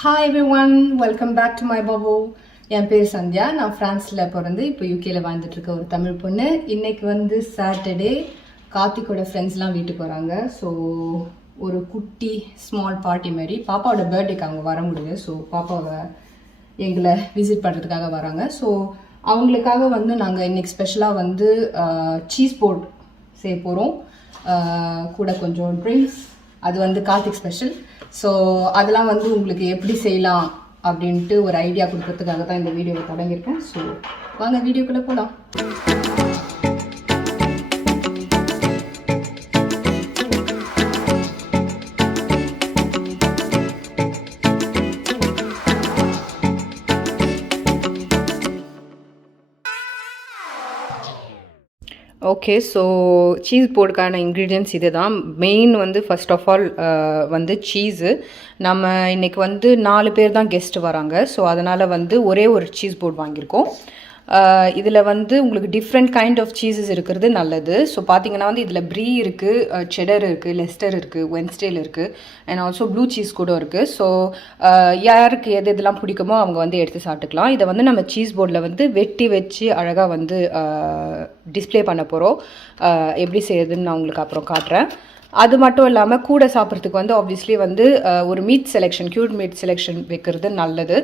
Hi everyone, welcome back to my bubble. என் பேர் சந்தியா. நான் ஃப்ரான்ஸில் பிறந்து இப்போ யூகேல வாழ்ந்துட்டு இருக்க ஒரு தமிழ் பொண்ணு. இன்னைக்கு வந்து சாட்டர்டே, கார்த்திகோட ஃப்ரெண்ட்ஸ்லாம் வீட்டுக்கு வராங்க. ஸோ ஒரு குட்டி ஸ்மால் பார்ட்டி மாதிரி பாப்பாவோட பர்த்டேக்கு அவங்க வர முடியல. ஸோ பாப்பாவை எங்களை விசிட் பண்ணுறதுக்காக வராங்க. ஸோ அவங்களுக்காக வந்து நாங்கள் இன்னைக்கு ஸ்பெஷலாக வந்து சீஸ் போர்ட் செய்ய போகிறோம். கூட கொஞ்சம் ட்ரிங்க்ஸ், அது வந்து கார்த்திக் ஸ்பெஷல். ஸோ அதெல்லாம் வந்து உங்களுக்கு எப்படி செய்யலாம் அப்படின்ட்டு ஒரு ஐடியா கொடுக்கறதுக்காக தான் இந்த வீடியோவை தொடங்கியிருக்கேன். ஸோ வாங்க வீடியோக்குள்ளே போகலாம். ஓகே, ஸோ சீஸ் போர்டுக்கான இன்க்ரீடியன்ட்ஸ் இது தான். மெயின் வந்து ஃபர்ஸ்ட் ஆஃப் ஆல் வந்து சீஸு. நம்ம இன்றைக்கி வந்து 4 பேர் தான் கெஸ்ட்டு வராங்க. ஸோ அதனால் வந்து ஒரே ஒரு சீஸ் போர்டு வாங்கியிருக்கோம். இதில் வந்து உங்களுக்கு டிஃப்ரெண்ட் கைண்ட் ஆஃப் சீஸஸ் இருக்கிறது நல்லது. ஸோ பார்த்தீங்கன்னா வந்து இதில் ப்ரீ இருக்குது, செடர் இருக்குது, லெஸ்டர் இருக்குது, வென்ஸ்டேல் இருக்குது, அண்ட் ஆல்சோ ப்ளூ சீஸ் கூட இருக்குது. ஸோ யாருக்கு எது இதெல்லாம் பிடிக்குமோ அவங்க வந்து எடுத்து சாப்பிட்டுக்கலாம். இதை வந்து நம்ம சீஸ் போர்டில் வந்து வெட்டி வச்சு அழகாக வந்து டிஸ்பிளே பண்ண போகிறோம். எப்படி செய்யுதுன்னு நான் உங்களுக்கு அப்புறம் காட்டுறேன். அது மட்டும் இல்லாமல் கூட சாப்பிட்றதுக்கு வந்து ஆப்வியஸ்லி வந்து ஒரு meet selection, cute meet selection வைக்கிறது நல்லது.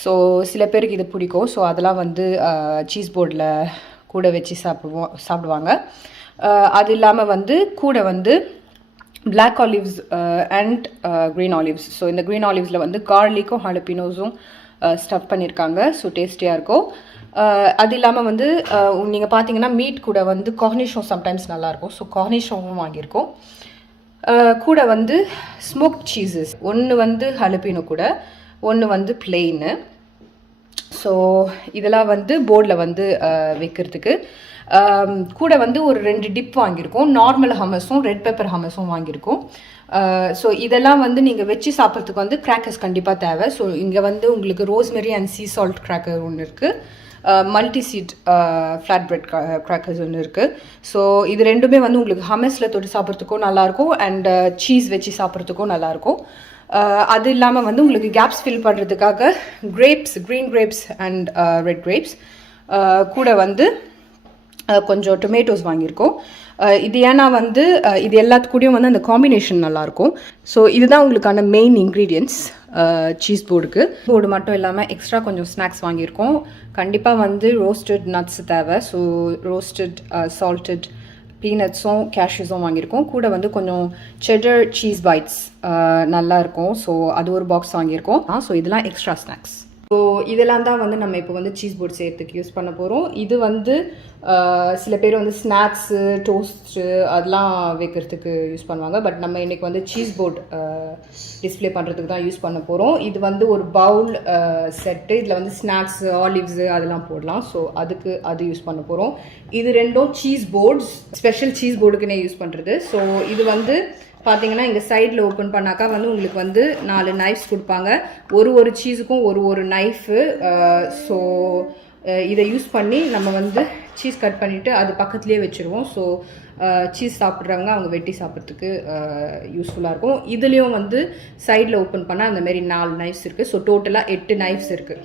ஸோ சில பேருக்கு இது பிடிக்கும். ஸோ அதெல்லாம் வந்து சீஸ் போர்டில் கூட வச்சு சாப்பிடுவாங்க. அது இல்லாமல் வந்து கூட வந்து black olives and green olives. So இந்த க்ரீன் ஆலிவ்ஸில் வந்து கார்லிக்கும் ஹாலப்பினோஸும் ஸ்டஃப் பண்ணியிருக்காங்க. ஸோ டேஸ்டியாக இருக்கும். அது இல்லாமல் வந்து நீங்கள் பார்த்தீங்கன்னா மீட் கூட வந்து கார்னிஷும் சம்டைம்ஸ் நல்லாயிருக்கும். ஸோ கார்னிஷும் வாங்கியிருக்கோம். கூட வந்து ஸ்மோக்ட் சீஸஸ், ஒன்று வந்து ஹலப்பினோ கூட, ஒன்று வந்து பிளெயின்னு. ஸோ இதெல்லாம் வந்து போர்டில் வந்து வைக்கிறதுக்கு. கூட வந்து ஒரு 2 டிப் வாங்கியிருக்கோம். நார்மல் ஹமஸும் ரெட் பெப்பர் ஹமஸும் வாங்கியிருக்கோம். ஸோ இதெல்லாம் வந்து நீங்கள் வச்சு சாப்பிட்றதுக்கு வந்து கிராக்கர்ஸ் கண்டிப்பாக தேவை. ஸோ இங்கே வந்து உங்களுக்கு rosemary and sea salt cracker ஒன்று இருக்குது. Multi seed flat bread crackers ஒன்று இருக்குது. ஸோ இது ரெண்டுமே வந்து உங்களுக்கு ஹமஸில் தொட்டு சாப்பிட்றதுக்கும் நல்லாயிருக்கும், அண்ட் சீஸ் வச்சு சாப்பிட்றதுக்கும் நல்லாயிருக்கும். அது இல்லாமல் வந்து உங்களுக்கு கேப்ஸ் ஃபில் பண்ணுறதுக்காக grapes, green grapes and red grapes, கூட வந்து கொஞ்சம் டொமேட்டோஸ் வாங்கியிருக்கோம். இது ஏன்னா வந்து இது எல்லாத்துக்கூடையும் வந்து அந்த காம்பினேஷன் நல்லாயிருக்கும். ஸோ இதுதான் உங்களுக்கான மெயின் இன்க்ரீடியன்ட்ஸ் சீஸ் போர்டுக்கு. போர்டு மட்டும் இல்லாமல் எக்ஸ்ட்ரா கொஞ்சம் ஸ்நாக்ஸ் வாங்கியிருக்கோம். கண்டிப்பாக வந்து ரோஸ்டட் நட்ஸ் தேவை. ஸோ ரோஸ்டட் சால்டட் பீனட்ஸும் கேஷ்யூஸும் வாங்கியிருக்கோம். கூட வந்து கொஞ்சம் செடர் சீஸ் பைட்ஸ் நல்லாயிருக்கும். ஸோ அது ஒரு பாக்ஸ் வாங்கியிருக்கோம். ஸோ இதெல்லாம் எக்ஸ்ட்ரா ஸ்நாக்ஸ். ஸோ இதெல்லாம் தான் வந்து நம்ம இப்போ வந்து சீஸ் போர்ட் செய்கிறதுக்கு யூஸ் பண்ண போகிறோம். இது வந்து சில பேர் வந்து ஸ்நாக்ஸு, டோஸ்ட்டு அதெல்லாம் வைக்கிறதுக்கு யூஸ் பண்ணுவாங்க. பட் நம்ம இன்றைக்கி வந்து சீஸ் போர்ட் டிஸ்பிளே பண்ணுறதுக்கு தான் யூஸ் பண்ண போகிறோம். இது வந்து ஒரு பவுல் செட்டு. இதில் வந்து ஸ்நாக்ஸு, ஆலிவ்ஸு அதெல்லாம் போடலாம். ஸோ அதுக்கு அது யூஸ் பண்ண போகிறோம். இது ரெண்டும் சீஸ் போர்ட்ஸ், ஸ்பெஷல் சீஸ் போர்டுக்குன்னே யூஸ் பண்ணுறது. ஸோ இது வந்து பார்த்தீங்கன்னா இங்கே சைடில் ஓப்பன் பண்ணாக்கா வந்து உங்களுக்கு வந்து 4 நைஃப்ஸ் கொடுப்பாங்க. ஒரு சீஸுக்கும் ஒரு நைஃபு. ஸோ இதை யூஸ் பண்ணி நம்ம வந்து சீஸ் கட் பண்ணிவிட்டு அது பக்கத்துலேயே வச்சுருவோம். ஸோ சீஸ் சாப்பிட்றவங்க அவங்க வெட்டி சாப்பிட்றதுக்கு யூஸ்ஃபுல்லாக இருக்கும். இதுலேயும் வந்து சைடில் ஓப்பன் பண்ணால் அந்தமாரி 4 நைஃப்ஸ் இருக்குது. ஸோ டோட்டலாக 8 நைஃப்ஸ் இருக்குது.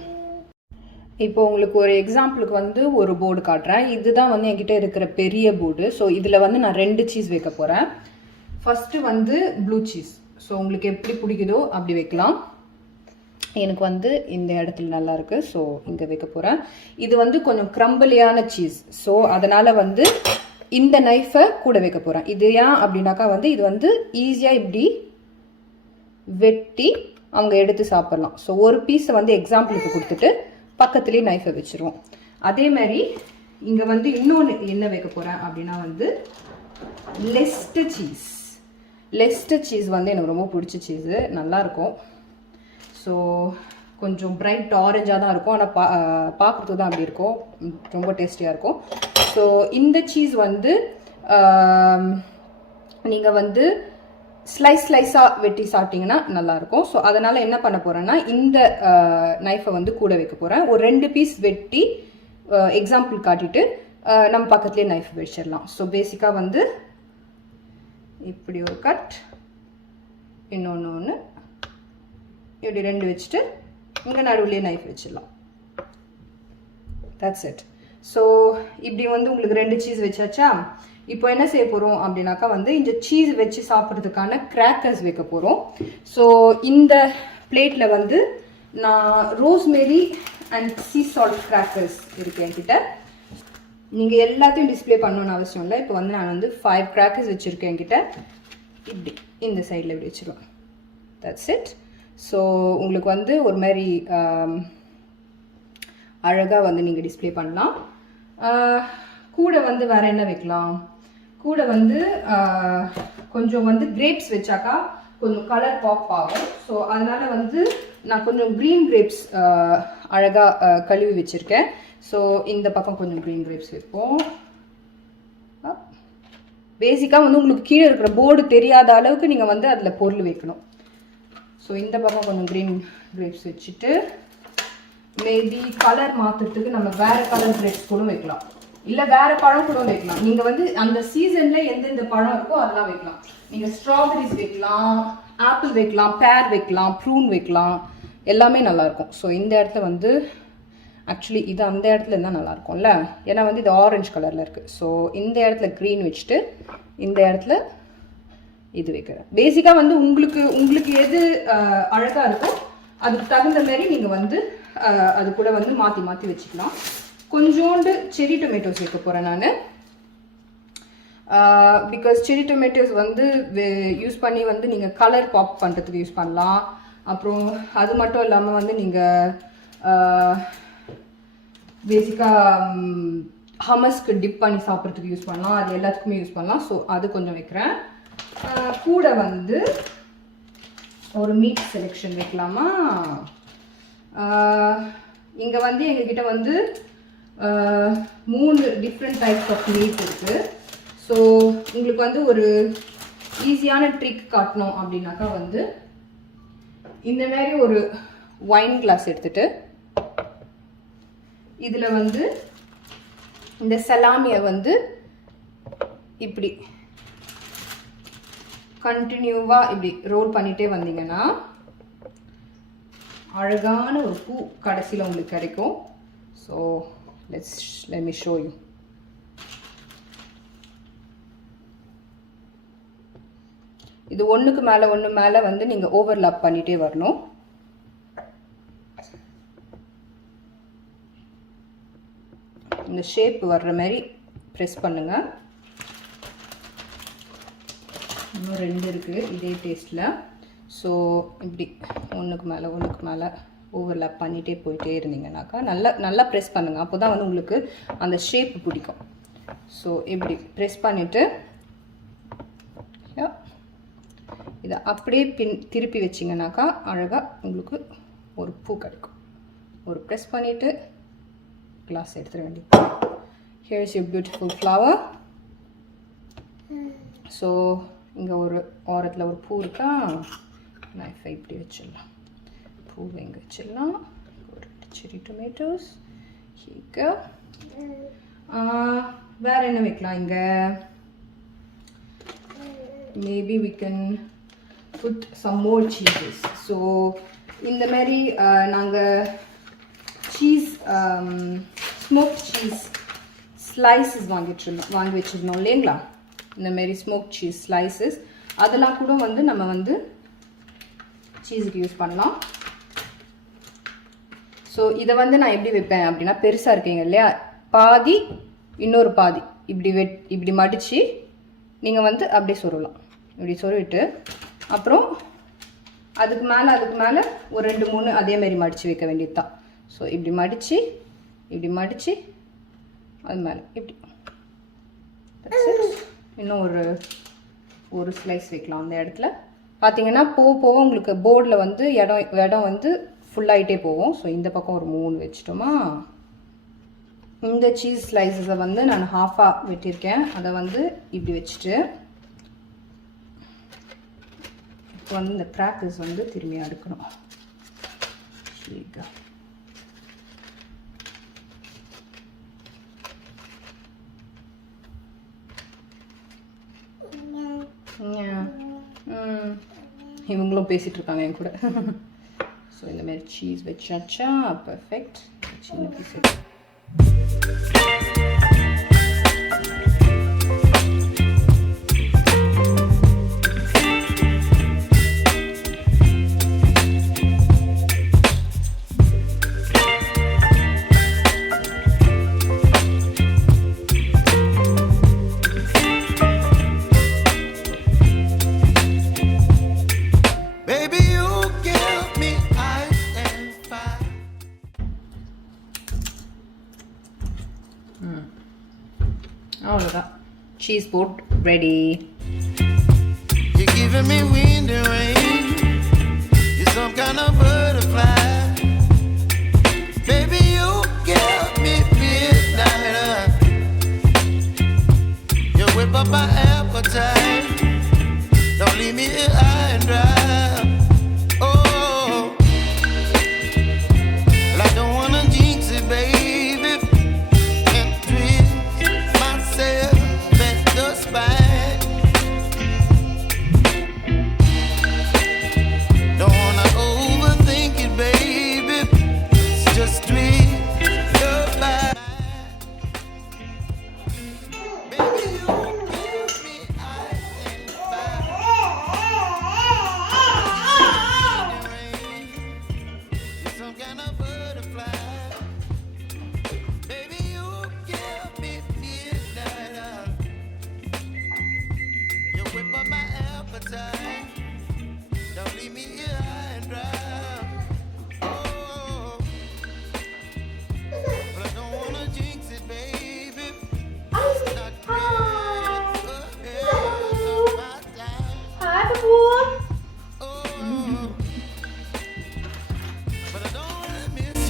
இப்போ உங்களுக்கு ஒரு எக்ஸாம்பிளுக்கு வந்து ஒரு போர்டு காட்டுறேன். இதுதான் வந்து என்கிட்ட இருக்கிற பெரிய போர்டு. ஸோ இதில் வந்து நான் 2 சீஸ் வைக்க போகிறேன். ஃபஸ்ட்டு வந்து ப்ளூ சீஸ். ஸோ உங்களுக்கு எப்படி பிடிக்குதோ அப்படி வைக்கலாம். எனக்கு வந்து இந்த இடத்துல நல்லா இருக்குது. ஸோ இங்கே வைக்க போகிறேன். இது வந்து கொஞ்சம் க்ரம்பிளியான சீஸ். ஸோ அதனால் வந்து இந்த நைஃபை கூட வைக்க போகிறேன். இது ஏன் அப்படின்னாக்கா வந்து இது வந்து ஈஸியாக இப்படி வெட்டி அவங்க எடுத்து சாப்பிட்லாம். ஸோ ஒரு பீஸை வந்து எக்ஸாம்பிளுக்கு கொடுத்துட்டு பக்கத்துலேயே நைஃபை வச்சுருவோம். அதே மாதிரி இங்கே வந்து இன்னொன்று என்ன வைக்க போகிறேன் அப்படின்னா வந்து லெஸ்டர் சீஸ். லெஸ்டர் சீஸ் வந்து எனக்கு ரொம்ப பிடிச்ச சீஸு, நல்லாயிருக்கும். ஸோ கொஞ்சம் பிரைட் ஆரஞ்சாக தான் இருக்கும், ஆனால் பார்க்குறதுக்கு தான் அப்படி இருக்கும், ரொம்ப டேஸ்டியாக இருக்கும். ஸோ இந்த சீஸ் வந்து நீங்கள் வந்து ஸ்லைஸாக வெட்டி சாப்பிட்டிங்கன்னா நல்லாயிருக்கும். ஸோ அதனால் என்ன பண்ண போகிறேன்னா இந்த நைஃபை வந்து கூட வைக்க போகிறேன். ஒரு 2 பீஸ் வெட்டி எக்ஸாம்பிள் காட்டிட்டு நம்ம பக்கத்துலேயே நைஃப் வச்சிடலாம். ஸோ பேசிக்காக வந்து இப்படி ஒரு கட், இன்னொன்று இப்படி 2 வச்சுட்டு இங்கே நடுவுலேயே நைஃப் வச்சிடலாம். That's it. ஸோ இப்படி வந்து உங்களுக்கு 2 சீஸ் வச்சாச்சா? இப்போ என்ன செய்ய போகிறோம் அப்படின்னாக்கா வந்து இந்த சீஸ் வச்சு சாப்பிட்றதுக்கான கிராக்கர்ஸ் வைக்க போகிறோம். ஸோ இந்த பிளேட்டில் வந்து நான் rosemary and sea salt crackers இருக்கு என்கிட்ட. நீங்கள் எல்லாத்தையும் டிஸ்பிளே பண்ணணும்னு அவசியம் இல்லை. இப்போ வந்து நான் வந்து 5 கிராக்கர்ஸ் வச்சுருக்கேன் என்கிட்ட. இப்படி இந்த சைடில் இப்படி வச்சுருவேன். That's it. ஸோ உங்களுக்கு வந்து ஒரு மாதிரி அழகாக வந்து நீங்கள் டிஸ்பிளே பண்ணலாம். கூட வந்து வேறு என்ன வைக்கலாம்? கூட வந்து கொஞ்சம் வந்து கிரேப்ஸ் வச்சாக்கா கொஞ்சம் கலர் பாப் ஆகும். ஸோ அதனால் வந்து நான் கொஞ்சம் க்ரீன் கிரேப்ஸ் அழகாக கழுவி வச்சுருக்கேன். ஸோ இந்த பக்கம் கொஞ்சம் க்ரீன் கிரேப்ஸ் வைப்போம். பேசிக்காக வந்து உங்களுக்கு கீழே இருக்கிற போர்டு தெரியாத அளவுக்கு நீங்கள் வந்து அதில் பொருள் வைக்கணும். ஸோ இந்த பக்கம் கொஞ்சம் க்ரீன் கிரேப்ஸ் வச்சுட்டு மேபி கலர் மாற்றுறதுக்கு நம்ம வேறு கலர் கிரேப்ஸ் கூட வைக்கலாம், இல்லை வேறு பழம் கூட வைக்கலாம். நீங்கள் வந்து அந்த சீசனில் எந்தெந்த பழம் இருக்கோ அதெல்லாம் வைக்கலாம். நீங்கள் ஸ்ட்ராபெரிஸ் வைக்கலாம், ஆப்பிள் வைக்கலாம், பேர் வைக்கலாம், ப்ரூன் வைக்கலாம், எல்லாமே நல்லாயிருக்கும். ஸோ இந்த இடத்துல வந்து ஆக்சுவலி இது அந்த இடத்துல இருந்தால் நல்லாயிருக்கும்ல, ஏன்னா வந்து இது ஆரஞ்சு கலரில் இருக்குது. ஸோ இந்த இடத்துல க்ரீன் வச்சுட்டு இந்த இடத்துல இது வைக்கிறேன். பேசிக்காக வந்து உங்களுக்கு எது அழகாக இருக்கோ அதுக்கு தகுந்த மாதிரி நீங்கள் வந்து அது கூட வந்து மாற்றி மாற்றி வச்சுக்கலாம். கொஞ்சோண்டு செரி டொமேட்டோஸ் வைக்க போகிறேன் நான். பிகாஸ் செரி டொமேட்டோஸ் வந்து யூஸ் பண்ணி வந்து நீங்கள் கலர் பாப் பண்ணுறதுக்கு யூஸ் பண்ணலாம். அப்புறம் அது மட்டும் இல்லாமல் வந்து நீங்கள் பேசிக்காக ஹமஸ்க்கு டிப் பண்ணி சாப்பிட்றதுக்கு யூஸ் பண்ணலாம், அது எல்லாத்துக்குமே யூஸ் பண்ணலாம். ஸோ அது கொஞ்சம் வைக்கிறேன். கூட வந்து ஒரு மீட் செலெக்ஷன் வைக்கலாமா? இங்கே வந்து எங்ககிட்ட வந்து 3 டிஃப்ரெண்ட் டைப்ஸ் ஆஃப் மீட் இருக்குது. ஸோ உங்களுக்கு வந்து ஒரு ஈஸியான ட்ரிக் காட்டணும் அப்படின்னாக்கா வந்து இந்த மாதிரி ஒரு ஒயின் கிளாஸ் எடுத்துட்டு இதில் வந்து இந்த சலாமியை வந்து இப்படி கண்டினியூவாக இப்படி ரோல் பண்ணிகிட்டே வந்தீங்கன்னா அழகான ஒரு பூ கடைசியில் உங்களுக்கு கிடைக்கும். So let me show you. இது ஒன்றுக்கு மேலே வந்து நீங்கள் ஓவர்லாப் பண்ணிகிட்டே வரணும். இந்த ஷேப் வர்ற மாதிரி ப்ரெஸ் பண்ணுங்க. இன்னும் 2 இருக்குது இதே டேஸ்ட்டில். ஸோ இப்படி ஒன்றுக்கு மேலே ஓவர்லாப் பண்ணிகிட்டே போயிட்டே இருந்தீங்கன்னாக்கா நல்லா ப்ரெஸ் பண்ணுங்கள். அப்போ தான் வந்து உங்களுக்கு அந்த ஷேப் பிடிக்கும். ஸோ இப்படி ப்ரெஸ் பண்ணிவிட்டு இதை அப்படியே திருப்பி வச்சிங்கனாக்கா அழகாக உங்களுக்கு ஒரு பூ கிடைக்கும். ஒரு ப்ரெஸ் பண்ணிவிட்டு கிளாஸ் எடுத்துட வேண்டியது. Here is your beautiful flower. So இங்கே ஒரு ஓரத்தில் ஒரு பூ இருக்கா, நைஃபை இப்படி வச்சிடலாம். பூவை இங்கே வச்சிடலாம். ஒரு செரி டொமேட்டோஸ் ஹீக்க. வேறு என்ன வைக்கலாம் இங்கே? Maybe we can put some more cheeses. So இந்த மாதிரி நாங்கள் சீஸ் ஸ்மோக்ட் சீஸ் ஸ்லைசஸ் வாங்கி வச்சுருந்தோம் இல்லைங்களா? இந்த மாதிரி ஸ்மோக்ட் சீஸ் ஸ்லைசஸ் அதெல்லாம் கூட வந்து நம்ம வந்து சீஸுக்கு யூஸ் பண்ணலாம். ஸோ இதை வந்து நான் எப்படி வைப்பேன் அப்படின்னா, பெருசாக இருக்கீங்க இல்லையா, பாதி இன்னொரு பாதி இப்படி மடித்து நீங்கள் வந்து அப்படியே சொருவலாம். இப்படி சொருவிட்டு அப்புறம் அதுக்கு மேலே ஒரு 2-3 அதேமாரி மடித்து வைக்க வேண்டியது தான். ஸோ இப்படி மடித்து அது மேலே இப்படி இன்னும் ஒரு ஸ்லைஸ் வைக்கலாம். அந்த இடத்துல பார்த்தீங்கன்னா போக உங்களுக்கு போர்டில் வந்து இடம் வந்து ஃபுல்லாகிட்டே போகும். ஸோ இந்த பக்கம் ஒரு 3 வச்சிட்டோமா. இந்த சீஸ் ஸ்லைஸஸை வந்து நான் ஹாஃபாக வெட்டியிருக்கேன். அதை வந்து இப்படி வச்சுட்டு இப்போ வந்து இந்த கிராக்கர்ஸ் வந்து திரும்பி அடுக்கணும். இவங்களும் பேசிகிட்டு இருக்காங்க என் கூட. ஸோ இந்த மாதிரி சீஸ் வச்சாச்சா பர்ஃபெக்ட். சின்ன பீஸ் அவ்வளோதான். Cheese boat ready. You're giving me wind and rain. You're some kind of butterfly. Baby, you give me midnight. You whip up my appetite. Don't leave me here high and dry. Oh, well, I don't wanna jinx it, baby.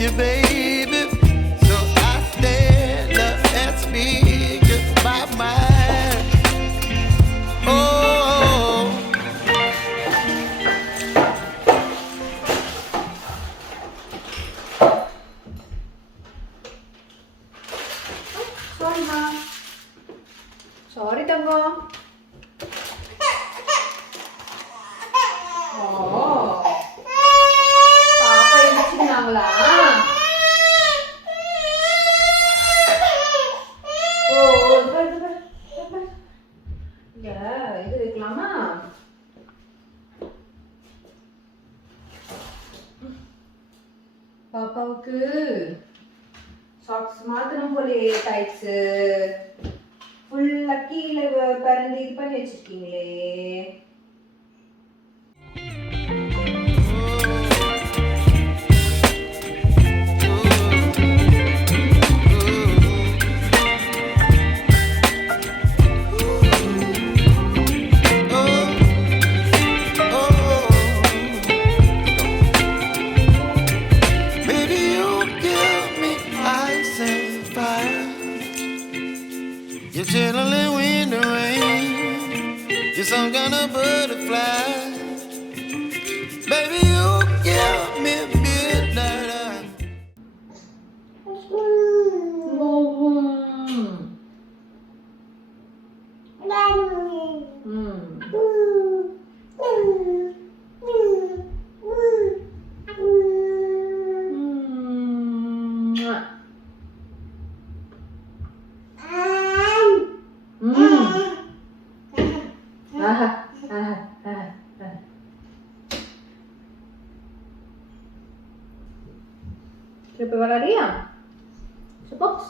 You baby, so I stand up and speak my mind. Oh, sorry ma, sorry tangam. Oh, papa எந்திரிச்சிட்டாங்களா? இது வைக்கலாமா? பாப்பாவுக்கு socks மாத்தணும் போலே. Tides ஃபுல்லா கீழே பறந்து இது பண்ணி வச்சிருக்கீங்களே. You're chilling in the rain. You're some kind of butterfly. Baby, you give me midnight. இப்போ விளையாடுறியா? பாக்ஸ்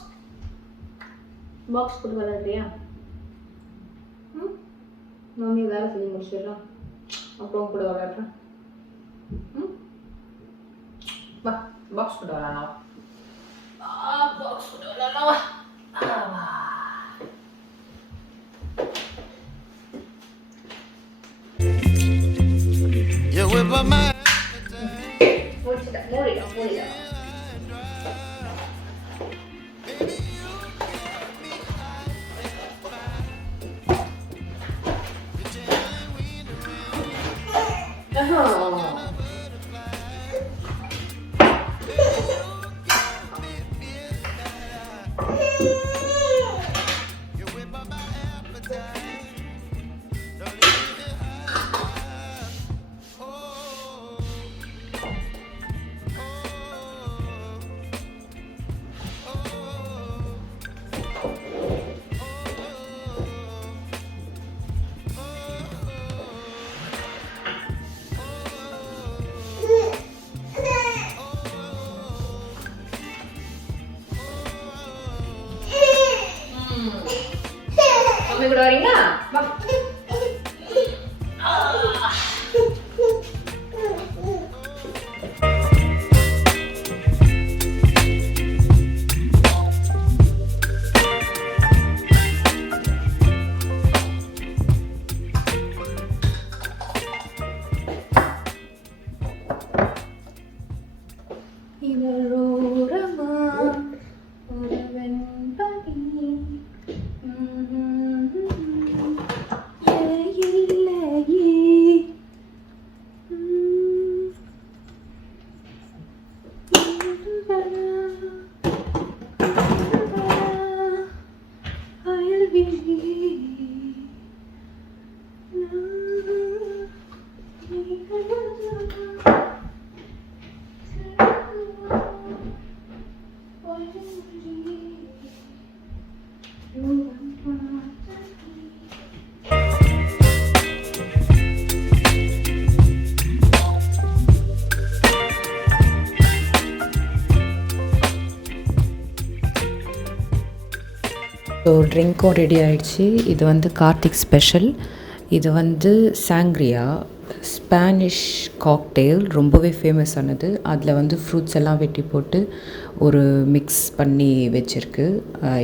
போட்டு விளையாடுறியா? மம்மி வேலை செஞ்சு முடிச்சிடலாம், அப்புறம் கூட விளையாடுறேன். வா பாக்ஸ் போட்டு விளையாடலாம். பாக்ஸ் போட்டு விளையாடலாம். You whip up my மூடிடா. கூட வரீங்களா? ஸோ ட்ரிங்க்கும் ரெடி ஆகிடுச்சு. இது வந்து கார்த்திக் ஸ்பெஷல். இது வந்து சாங்க்ரியா, ஸ்பானிஷ் காக்டெயில், ரொம்பவே ஃபேமஸ் ஆனது. அதில் வந்து ஃப்ரூட்ஸ் எல்லாம் வெட்டி போட்டு ஒரு மிக்ஸ் பண்ணி வச்சுருக்கு.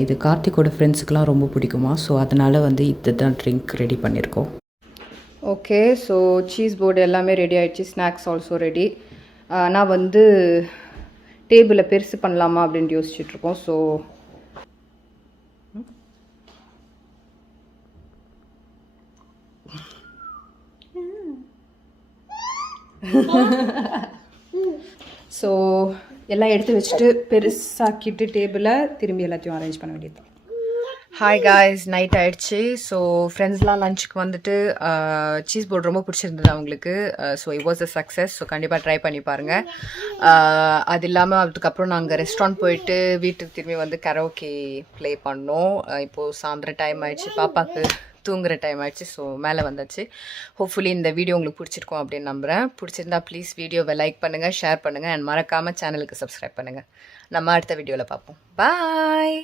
இது கார்த்திக்கோட ஃப்ரெண்ட்ஸுக்கெலாம் ரொம்ப பிடிக்குமா, ஸோ அதனால் வந்து இதுதான் ட்ரிங்க் ரெடி பண்ணியிருக்கோம். ஓகே, ஸோ சீஸ் போர்டு எல்லாமே ரெடி ஆகிடுச்சு. Snacks also ready. நான் வந்து டேபிளில் பெருசு பண்ணலாமா அப்படின்ட்டு யோசிச்சுட்ருக்கோம். ஸோ ஸோ எல்லாம் எடுத்து வச்சுட்டு பெருசாக்கிட்டு டேபிளை திரும்பி எல்லாத்தையும் அரேஞ்ச் பண்ண வேண்டியது. ஹாய் காய்ஸ், நைட் ஆகிடுச்சு. ஸோ ஃப்ரெண்ட்ஸ்லாம் லஞ்சுக்கு வந்துட்டு சீஸ் போர்டு ரொம்ப பிடிச்சிருந்தது அவங்களுக்கு. So it was a success. So கண்டிப்பாக ட்ரை பண்ணி பாருங்கள். அது இல்லாமல் அதுக்கப்புறம் நாங்கள் ரெஸ்டாரண்ட் போயிட்டு வீட்டுக்கு திரும்பி வந்து கரோக்கே ப்ளே பண்ணோம். இப்போது சாயந்தரம் டைம் ஆகிடுச்சு, பாப்பாவுக்கு தூங்குற டைம் ஆகிடுச்சு. ஸோ மேலே வந்தாச்சு. ஹோப்ஃபுல்லி இந்த வீடியோ உங்களுக்கு பிடிச்சிருக்கோம் அப்படின்னு நம்புகிறேன். பிடிச்சிருந்தா ப்ளீஸ் வீடியோவை லைக் பண்ணுங்கள், ஷேர் பண்ணுங்கள், அண்ட் மறக்காமல் சேனலுக்கு சப்ஸ்கிரைப் பண்ணுங்கள். நம்ம அடுத்த வீடியோவில் பார்ப்போம். பாய்.